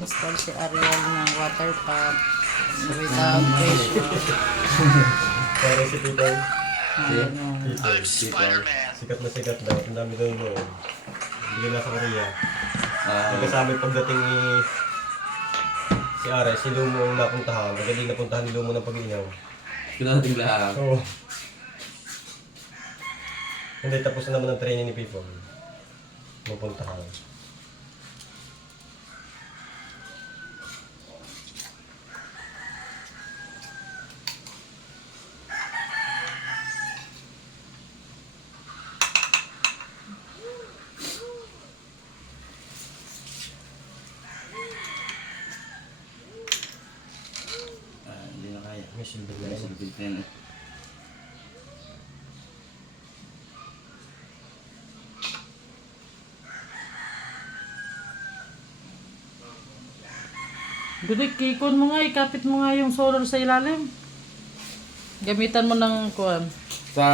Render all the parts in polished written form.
Install si Ariel ng water pump without pressure. Para si Peter. Ayan. Sikat na sikat daw. Ang dami daw noon. Hindi na sa Korea. Nagkasabi pagdating ni si Ares, si Lumo ang napuntahan. Magaling napuntahan ni Lumo ng pag-iyaw. Kinating lahat. Oo. Hindi, tapos na naman ang training ni People. Mapuntahan. Hindi na kaya. May silbi na May yun. silbid na yun. Dudik, ikon mo nga, ikapit mo nga yung solar sa ilalim. Gamitan mo ng kuwan. Sa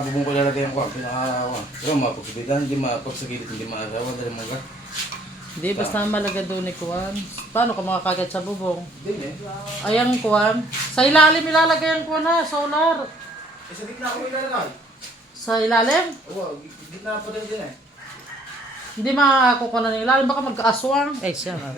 bubong ko lalagay ang kwak, pinaka-awa. Pero mapagsabitan, hindi mapagsagilid, hindi maasawa, dahil mga Hindi, basta malaga doon ni kuwan. Paano ka makakagat sa bubong? Hindi eh. Ayan kuwan. Sa ilalim ilalagay ang kuwan ha, solar. Eh, sa gitna ko ilalagay. Sa ilalim? Oo, gitna pa din eh. Hindi makakuha na ng ilalim, baka magkaaswang. Eh, siya.